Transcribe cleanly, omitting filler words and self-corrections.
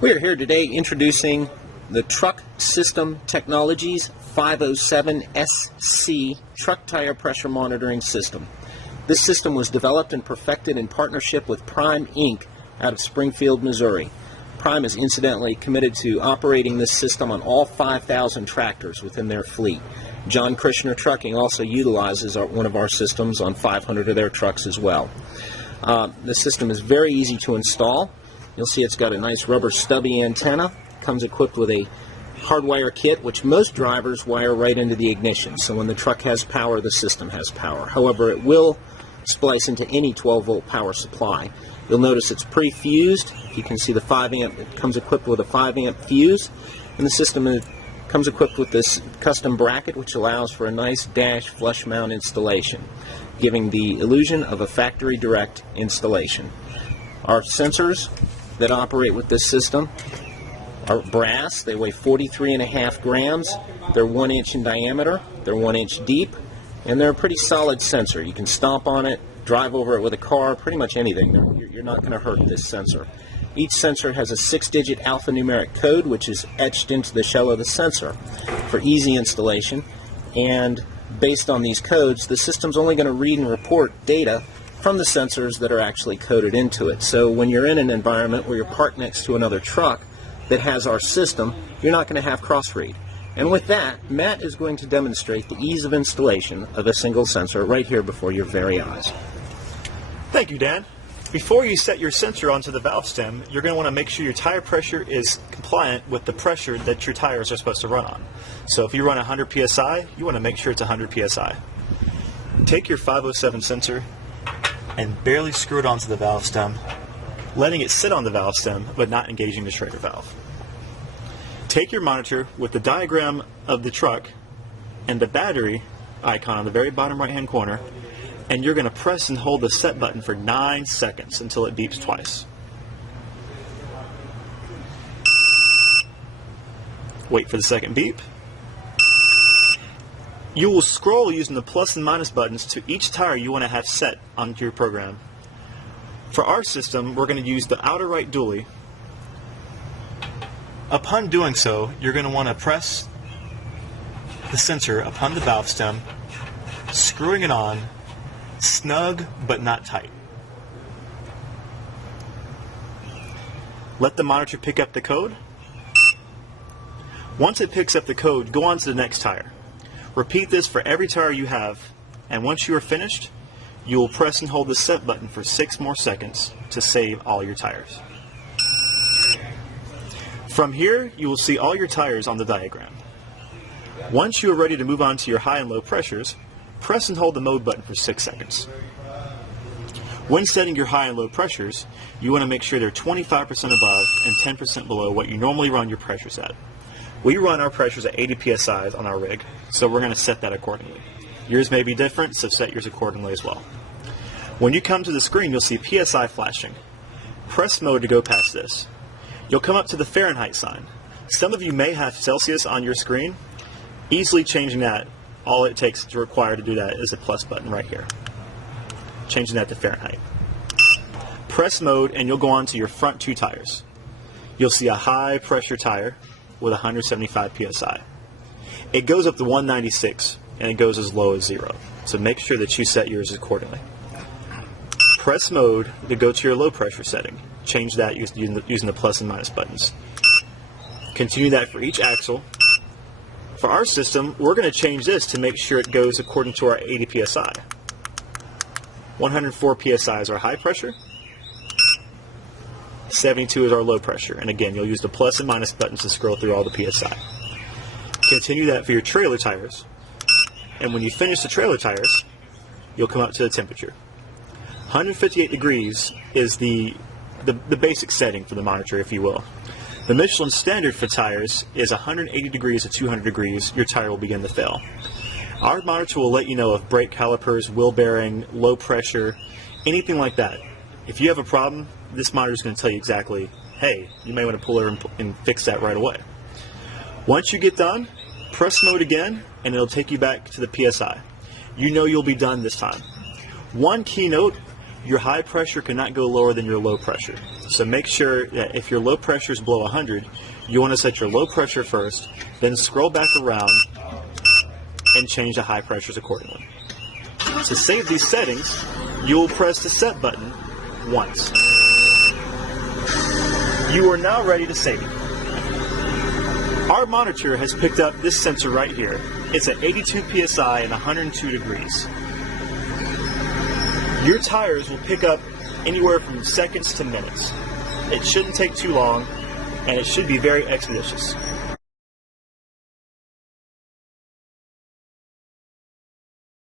We are here today introducing the Truck System Technologies 507SC Truck Tire Pressure Monitoring System. This system was developed and perfected in partnership with Prime Inc. out of Springfield, Missouri. Prime is incidentally committed to operating this system on all 5,000 tractors within their fleet. John Krishner Trucking also utilizes one of our systems on 500 of their trucks as well. The system is very easy to install. You'll see it's got a nice rubber stubby antenna. Comes equipped with a hardwire kit, which most drivers wire right into the ignition. So when the truck has power, the system has power. However, it will splice into any 12-volt power supply. You'll notice it's pre-fused. You can see the 5-amp. It comes equipped with a 5-amp fuse, and the system comes equipped with this custom bracket, which allows for a nice dash flush mount installation, giving the illusion of a factory direct installation. Our sensors that operate with this system are brass. They weigh 43.5 grams. They're 1 inch in diameter. They're 1 inch deep, and they're a pretty solid sensor. You can stomp on it, drive over it with a car, pretty much anything. You're not going to hurt this sensor. Each sensor has a 6-digit alphanumeric code, which is etched into the shell of the sensor for easy installation. And based on these codes, the system's only going to read and report data from the sensors that are actually coded into it. So when you're in an environment where you're parked next to another truck that has our system, you're not going to have cross-read. And with that, Matt is going to demonstrate the ease of installation of a single sensor right here before your very eyes. Thank you, Dan. Before you set your sensor onto the valve stem, you're going to want to make sure your tire pressure is compliant with the pressure that your tires are supposed to run on. So if you run 100 psi, you want to make sure it's 100 psi. Take your 507 sensor and barely screw it onto the valve stem, letting it sit on the valve stem but not engaging the Schrader valve. Take your monitor with the diagram of the truck and the battery icon on the very bottom right hand corner, and you're going to press and hold the set button for 9 seconds until it beeps twice. Wait for the second beep. You will scroll using the plus and minus buttons to each tire you want to have set onto your program. For our system, we're going to use the outer right dually. Upon doing so, you're going to want to press the sensor upon the valve stem, screwing it on, snug but not tight. Let the monitor pick up the code. Once it picks up the code, go on to the next tire. Repeat this for every tire you have, and once you are finished, you will press and hold the set button for 6 more seconds to save all your tires. From here, you will see all your tires on the diagram. Once you are ready to move on to your high and low pressures, press and hold the mode button for 6 seconds. When setting your high and low pressures, you want to make sure they're 25% above and 10% below what you normally run your pressures at. We run our pressures at 80 psi on our rig, so we're going to set that accordingly. Yours may be different, so set yours accordingly as well. When you come to the screen, you'll see PSI flashing. Press mode to go past this. You'll come up to the Fahrenheit sign. Some of you may have Celsius on your screen. Easily changing that, all it takes to require to do that is a plus button right here. Changing that to Fahrenheit. Press mode and you'll go on to your front 2 tires. You'll see a high pressure tire with 175 psi. It goes up to 196 and it goes as low as 0. So make sure that you set yours accordingly. Press mode to go to your low pressure setting. Change that using the plus and minus buttons. Continue that for each axle. For our system, we're going to change this to make sure it goes according to our 80 psi. 104 psi is our high pressure. 72 is our low pressure. And again, you'll use the plus and minus buttons to scroll through all the psi. Continue that for your trailer tires. And when you finish the trailer tires, you'll come up to the temperature. 158 degrees is the basic setting for the monitor, if you will. The Michelin standard for tires is 180 degrees to 200 degrees, your tire will begin to fail. Our monitor will let you know of brake calipers, wheel bearing, low pressure, anything like that. If you have a problem, this monitor is going to tell you exactly, hey, you may want to pull over and fix that right away. Once you get done, press mode again, and it'll take you back to the PSI. You know you'll be done this time. One key note, your high pressure cannot go lower than your low pressure. So make sure that if your low pressure is below 100, you want to set your low pressure first, then scroll back around and change the high pressures accordingly. To save these settings, you will press the set button once. You are now ready to save it. Our monitor has picked up this sensor right here. It's at 82 psi and 102 degrees. Your tires will pick up anywhere from seconds to minutes. It shouldn't take too long, and it should be very expeditious.